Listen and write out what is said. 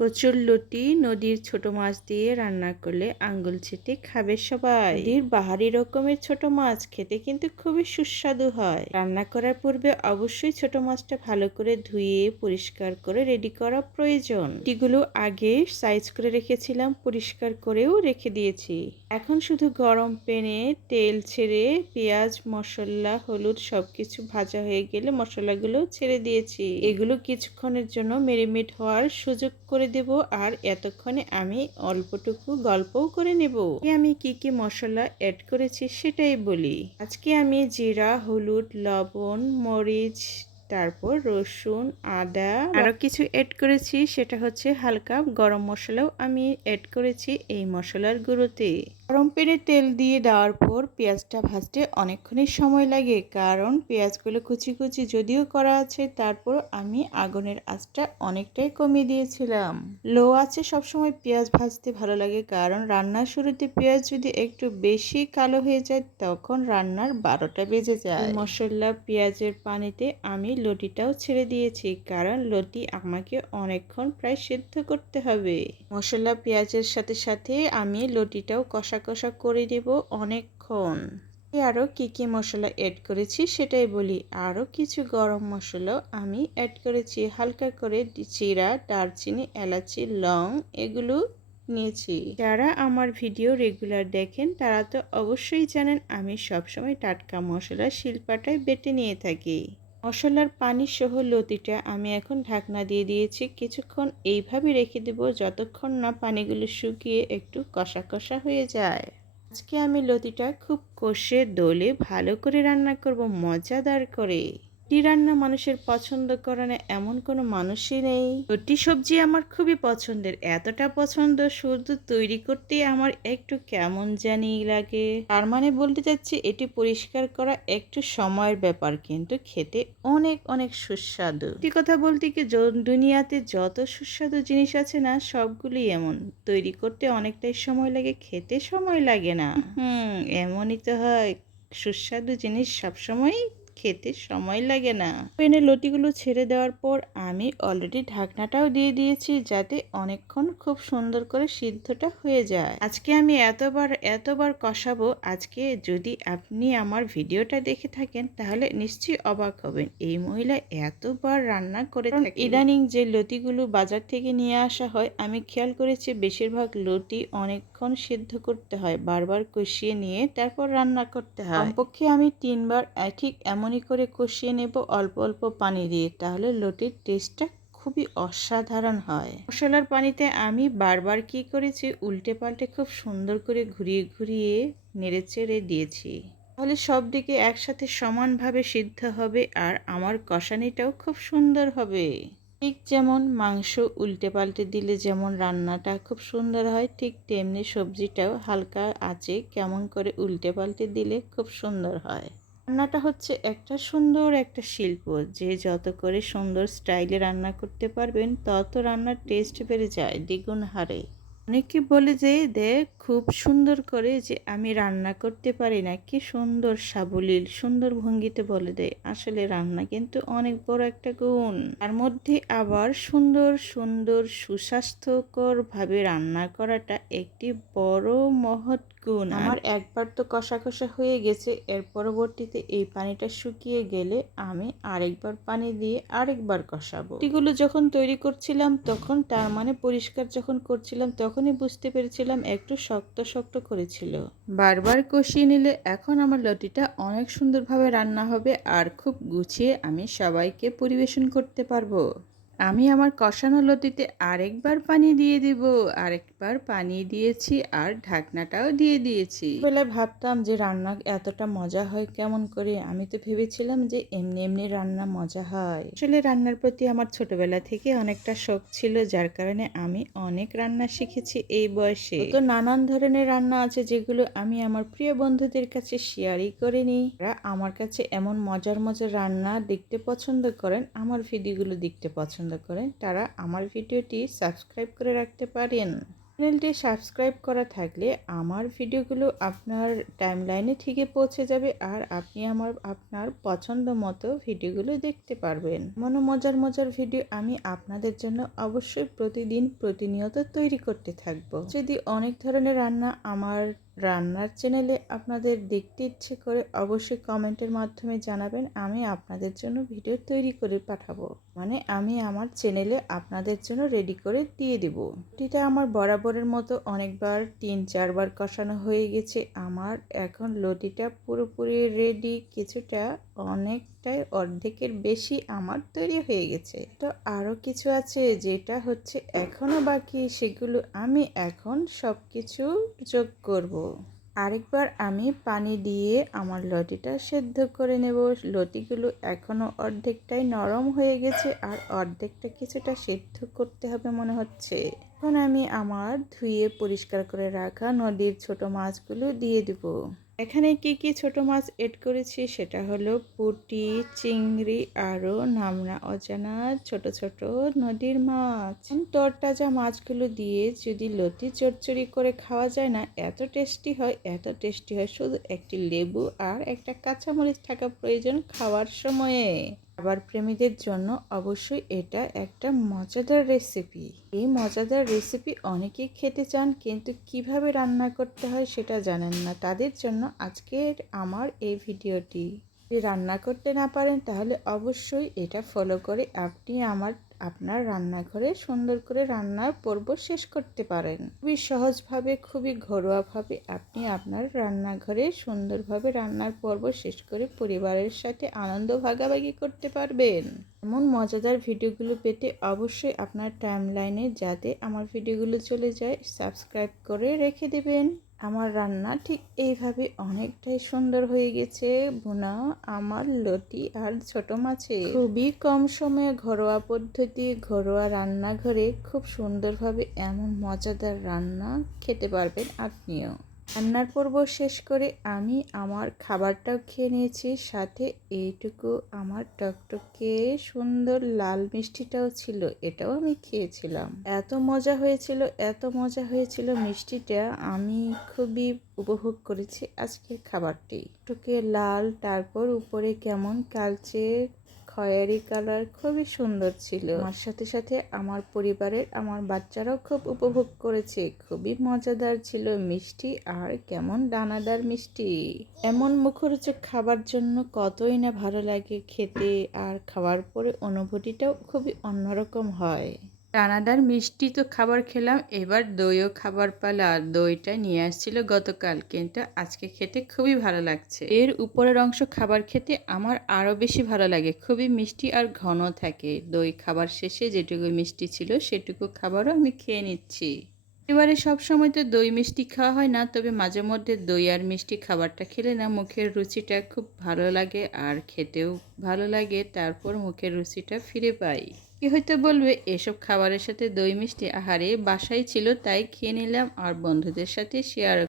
কচুরলতি নদীর ছোট মাছ দিয়ে রান্না করলে আঙ্গুল চেটে খাবে সবাই। নদীর বাহারি রকমের ছোট মাছ খেতে কিন্তু খুবই সুস্বাদু হয়। রান্না করার পূর্বে অবশ্যই ছোট মাছটা ভালো করে ধুয়ে পরিষ্কার করে রেডি করা প্রয়োজন। এগুলো আগে সাইজ করে রেখেছিলাম, পরিষ্কার করেও রেখে দিয়েছি। এখন শুধু গরম প্যানে তেল ছেড়ে পেঁয়াজ, মশলা, হলুদ সবকিছু ভাজা হয়ে গেলে মশলাগুলো ছেড়ে দিয়েছি। এগুলো কিছুক্ষণের জন্য মেরিনেট হওয়ার সুযোগ করে দেব। আর এতক্ষণে আমি অল্পটুকু গল্পও করে নেব। আমি কি কি মশলা অ্যাড করেছি সেটাই বলি। আজকে আমি জিরা, হলুদ, লবণ, মরিচ, তারপর রসুন, আদা আরও কিছু অ্যাড করেছি। সেটা হচ্ছে হালকা গরম মশলাও আমি অ্যাড করেছি এই মশলার গুঁড়োতে। গরম প্যানে তেল দিয়ে দেওয়ার পর পেঁয়াজটা ভাজতে অনেকক্ষণই সময় লাগে, কারণ পেঁয়াজগুলো কুচি কুচি যদিও করা আছে, তারপর আমি আগুনের আঁচটা অনেকটাই কমিয়ে দিয়েছিলাম। লো আছে সবসময় পেঁয়াজ ভাজতে ভালো লাগে, কারণ রান্নার শুরুতে পেঁয়াজ যদি একটু বেশি কালো হয়ে যায় তখন রান্নার 12টা বেজে যায়। মশলা পেঁয়াজের পানিতে আমি লতিটাও ছেড়ে দিয়েছি, কারণ লতি আমাকে অনেকক্ষণ প্রায় সিদ্ধ করতে হবে। মশলা পেঁয়াজের সাথে সাথে আমি লতিটাও কষা কষা করে দেব অনেকক্ষণ। আরও কি কি মশলা অ্যাড করেছি সেটাই বলি। আরও কিছু গরম মশলাও আমি অ্যাড করেছি। হালকা করে জিরা, দারচিনি, এলাচি, লং এগুলো নিয়েছি। যারা আমার ভিডিও রেগুলার দেখেন তারা তো অবশ্যই জানেন আমি সবসময় টাটকা মশলা শিলপাটায় বেটে নিয়ে থাকি। মশলার পানি সহ লতিটা আমি এখন ঢাকনা দিয়ে দিয়েছি। কিছুক্ষণ এইভাবে রেখে দেব যতক্ষণ না পানিগুলো শুকিয়ে একটু কষা কষা হয়ে যায়। আজকে আমি লতিটা খুব কষে দলে ভালো করে রান্না করব, মজাদার করে। রুটি রান্না মানুষের পছন্দ করে না এমন কোনো মানুষই নেই। রুটি সবজি আমার খুবই পছন্দের, এতটা পছন্দ শুধু তৈরি করতে আমার একটু কেমন জানি লাগে। তার মানে বলতে চাচ্ছি এটি পরিষ্কার করা একটু সময়ের ব্যাপার, কিন্তু খেতে অনেক অনেক সুস্বাদু। সত্যি কথা বলতে কি দুনিয়াতে যত সুস্বাদু জিনিস আছে না সবগুলি এমন, তৈরি করতে অনেকটাই সময় লাগে, খেতে সময় লাগে না। এমনই তো হয়, সুস্বাদু জিনিস সবসময় খেতে সময় লাগে না। প্যানে লতিগুলো ছেড়ে দেওয়ার পর আমি অলরেডি ঢাকনাটাও দিয়ে দিয়েছি, যাতে অনেকক্ষণ খুব সুন্দর করে সিদ্ধটা হয়ে যায়। আজকে আমি এতবার কষাবো। আজকে যদি আপনি আমার ভিডিওটা দেখে থাকেন তাহলে নিশ্চয়ই অবাক হবেন, এই মহিলা এতবার রান্না করে থাকে। ইদানিং যে লতিগুলো বাজার থেকে নিয়ে আসা হয় আমি খেয়াল করেছি বেশিরভাগ লতি অনেকক্ষণ সিদ্ধ করতে হয়, বারবার কষিয়ে নিয়ে তারপর রান্না করতে হয়। কমপক্ষে আমি 3বার ঠিক এমনই করে কষিয়ে নেব অল্প অল্প পানি দিয়ে, তাহলে লতির টেস্টটা খুবই অসাধারণ হয়। মশলার পানিতে আমি বারবার কি করেছি উল্টে পাল্টে খুব সুন্দর করে ঘুরিয়ে ঘুরিয়ে নেড়ে চেড়ে দিয়েছি, তাহলে সব দিকে একসাথে সমানভাবে সিদ্ধ হবে আর আমার কষানিটাও খুব সুন্দর হবে। ঠিক যেমন মাংস উল্টে পাল্টে দিলে যেমন রান্নাটা খুব সুন্দর হয়, ঠিক তেমনি সবজিটাও হালকা আঁচে কেমন করে উল্টে পাল্টে দিলে খুব সুন্দর হয়। রান্নাটা হচ্ছে একটা সুন্দর একটা শিল্প, যে যত করে সুন্দর স্টাইলে রান্না করতে পারবেন তত রান্নার টেস্ট বেড়ে যায় দ্বিগুণ হারে। অনেকে বলে যে দেখ খুব সুন্দর করে যে আমি রান্না করতে পারি না, কি সুন্দর সাবলীল সুন্দর ভঙ্গিতে বলে দেয়। আসলে রান্না কিন্তু অনেক বড় একটা গুণ, তার মধ্যে আবার সুন্দর সুন্দর সুস্বাস্থ্যকর ভাবে রান্না করাটা একটি বড় মহৎ গুণ। আমার একবার তো কষা কষা হয়ে গেছে, এর পরবর্তীতে এই পানিটা শুকিয়ে গেলে আমি আরেকবার পানি দিয়ে আরেকবার কষাবো। এগুলো যখন তৈরি করছিলাম তখন, তার মানে পরিষ্কার যখন করছিলাম তখনই বুঝতে পেরেছিলাম একটু শক্ত শক্ত করেছিল। বারবার কষিয়ে নিলে এখন আমার লতিটা অনেক সুন্দরভাবে রান্না হবে আর খুব গুছিয়ে আমি সবাইকে পরিবেশন করতে পারবো। আমি আমার কষানো লতিতে আরেকবার পানি দিয়ে দিব, আরেকবার পানি দিয়েছি আর ঢাকনাটাও দিয়ে দিয়েছি। বেলায় ভাবতাম যে রান্না এতটা মজা হয় কেমন করে, আমি তো ভেবেছিলাম যে এমনি এমনি রান্না মজা হয়। আসলে রান্নার প্রতি আমার ছোটবেলা থেকে অনেকটা শখ ছিল, যার কারণে আমি অনেক রান্না শিখেছি এই বয়সে। তো নানান ধরনের রান্না আছে যেগুলো আমি আমার প্রিয় বন্ধুদের কাছে শেয়ারই করিনি। ওরা আমার কাছে এমন মজার মজার রান্না দেখতে পছন্দ করেন, আমার ভিডিওগুলো দেখতে পছন্দ করেন, তারা আমার ভিডিওটি সাবস্ক্রাইব করে রাখতে পারেন। চ্যানেলটি সাবস্ক্রাইব করা থাকলে আমার ভিডিওগুলো আপনার টাইমলাইনে ঠিকই পৌঁছে যাবে আর আপনি আপনার পছন্দ মতো ভিডিওগুলো দেখতে পারবেন। মজার মজার ভিডিও আমি আপনাদের জন্য অবশ্যই প্রতিনিয়ত তৈরি করতে থাকবো। যদি অনেক ধরনের রান্না আমার রান্নার চ্যানেলে আপনাদের দেখতে ইচ্ছে করে অবশ্যই কমেন্টের মাধ্যমে জানাবেন, আমি আপনাদের জন্য ভিডিও তৈরি করে পাঠাবো। আমি আমার চ্যানেলে আপনাদের জন্য রেডি করে দিয়ে দেব। রুটিটা আমার বরাবরের মতো অনেকবার 3-4 বার কষানো হয়ে গেছে। আমার এখন লটিটা পুরোপুরি রেডি, কিছুটা অনেকটাই অর্ধেকের বেশি আমার তৈরি হয়ে গেছে। তো আরও কিছু আছে যেটা হচ্ছে এখনো বাকি, সেগুলো আমি এখন সব কিছু যোগ করব। আরেকবার আমি পানি দিয়ে আমার লটিটা সেদ্ধ করে নেব। লটিগুলো এখনো অর্ধেকটাই নরম হয়ে গেছে আর অর্ধেকটা কিছুটা সেদ্ধ করতে হবে মনে হচ্ছে। এখন আমি আমার ধুয়ে পরিষ্কার করে রাখা নদীর ছোট মাছগুলো দিয়ে দেব। এখানে কি ছোট মাছ এড করেছি সেটা হলো পুঁটি, চিংড়ি আরও নামনা অজানা ছোট ছোট নদীর মাছ। তরতাজা মাছগুলো দিয়ে যদি লতি চচ্চড়ি করে খাওয়া যায় না, এত টেস্টি হয়। শুধু একটি লেবু আর একটা কাঁচামরিচ থাকা প্রয়োজন খাওয়ার সময়ে। খাবার প্রেমীদের জন্য অবশ্যই এটা একটা মজাদার রেসিপি। এই মজাদার রেসিপি অনেকেই খেতে চান কিন্তু কিভাবে রান্না করতে হয় সেটা জানেন না। তাদের জন্য আজকের আমার এই ভিডিওটি। যদি রান্না করতে না পারেন তাহলে অবশ্যই এটা ফলো করে আপনি আপনার রান্নাঘরে সুন্দর করে রান্নার পর্ব শেষ করতে পারেন। খুবই সহজভাবে, খুবই ঘরোয়াভাবে আপনি আপনার রান্নাঘরে সুন্দরভাবে রান্নার পর্ব শেষ করে পরিবারের সাথে আনন্দ ভাগাভাগি করতে পারবেন। এমন মজাদার ভিডিওগুলো পেতে অবশ্যই আপনার টাইমলাইনে যাতে আমার ভিডিওগুলো চলে যায় সাবস্ক্রাইব করে রেখে দেবেন। আমার রান্না ঠিক এইভাবে অনেকটাই সুন্দর হয়ে গেছে। ভুনা আমার লতি আর ছোট মাছে খুবই কম সময়ে ঘরোয়া পদ্ধতি, ঘরোয়া রান্নাঘরে খুব সুন্দরভাবে এমন মজাদার রান্না খেতে পারবেন আপনিও। রান্নার পর্ব শেষ করে আমি আমার খাবারটাও খেয়ে নিয়েছি, সাথে এইটুকু আমার টকটকে সুন্দর লাল মিষ্টিটাও ছিল, এটাও আমি খেয়েছিলাম। এত মজা হয়েছিল মিষ্টিটা, আমি খুবই উপভোগ করেছি আজকের খাবারটি। টুকে লাল, তারপর উপরে কেমন কালচে খয়েরি কালার, খুবই সুন্দর ছিল। আমার সাথে সাথে আমার পরিবারের আমার বাচ্চারাও খুব উপভোগ করেছে। খুবই মজাদার ছিল মিষ্টি, আর কেমন দানাদার মিষ্টি। এমন মুখরোচক খাবার জন্য কতই না ভালো লাগে খেতে, আর খাওয়ার পরে অনুভূতিটাও খুবই অন্যরকম হয়। দানাদার মিষ্টি তো খাবার খেলাম, এবার দইও খাবার পালা। দইটা নিয়ে আসছিল গতকাল, কিন্তু আজকে খেতে খুবই ভালো লাগছে। এর উপরের অংশ খাবার খেতে আমার আরও বেশি ভালো লাগে, খুবই মিষ্টি আর ঘন থাকে। দই খাবার শেষে যেটুকু মিষ্টি ছিল সেটুকু খাবারও আমি খেয়ে নিচ্ছি। এবারে সব সময় তো দই মিষ্টি খাওয়া হয় না, তবে মাঝে মধ্যে দই আর মিষ্টি খাবারটা খেলে না মুখের রুচিটা খুব ভালো লাগে আর খেতেও ভালো লাগে, তারপর মুখের রুচিটা ফিরে পাই। কি হয়তো বলবে এসব খাবারের সাথে দই মিষ্টি, আহারে বাসায় ছিল তাই খেয়ে নিলাম আর বন্ধুদের সাথে শেয়ার